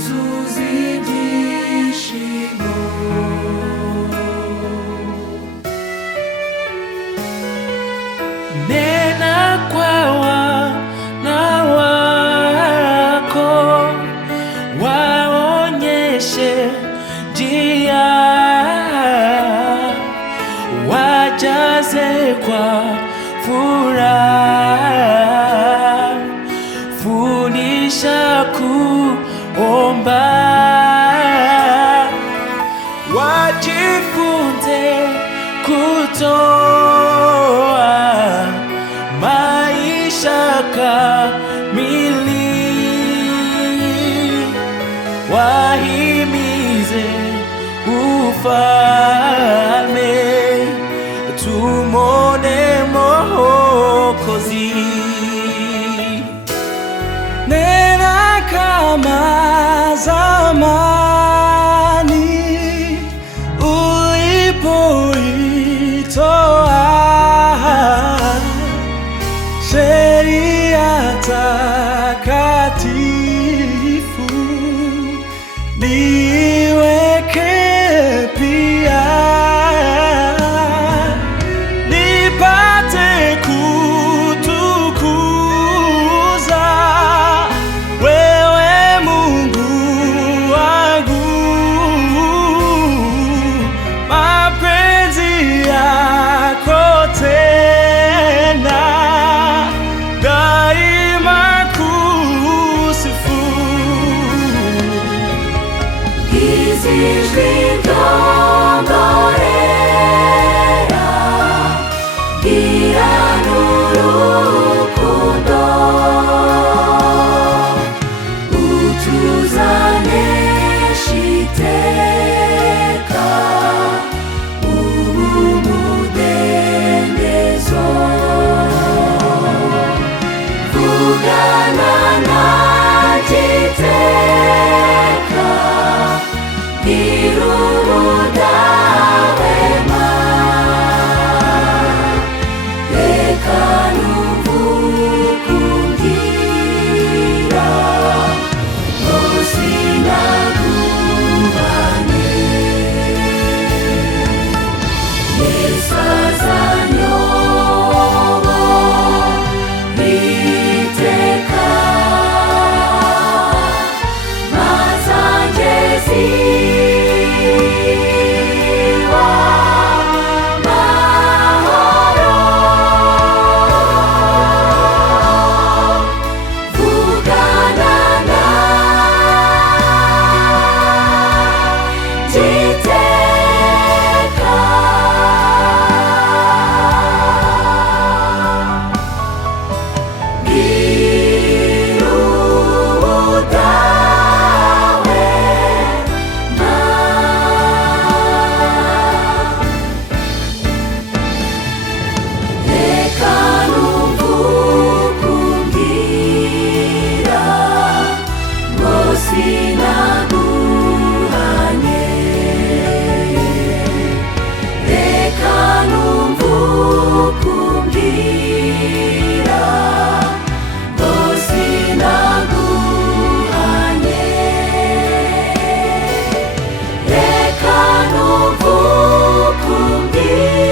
unyuzuza ibyishimo. Nena kwa wana wako, waonyeshe njia, wajaze kwa furaha, fundisha kuomba, wajifunze kutoa maisha kamili, wahimize ufalme, tumone Mwokozi. Nena kama zamani ulipoitoa sheria takatifu, niweke pia, nipate kutukuza wewe Mungu wangu, mapenzi yako tena daima kusifu. Ijwi ryongorera gira n'urukundo, utuzanisha iteka umudendezo. Vugana nanjye iteka, gira ubudahwema, reka numve uko umbwira, ngo sinagumane. Yesu azanyobora iteka, maze angeze iw'amahoro. Vugana nanjye iteka, gira ubudahwema, reka numve uko umbwira, ngo sinaguhanye, reka numve uko umbwira, ngo sinaguhanye, reka numve uko umbwira.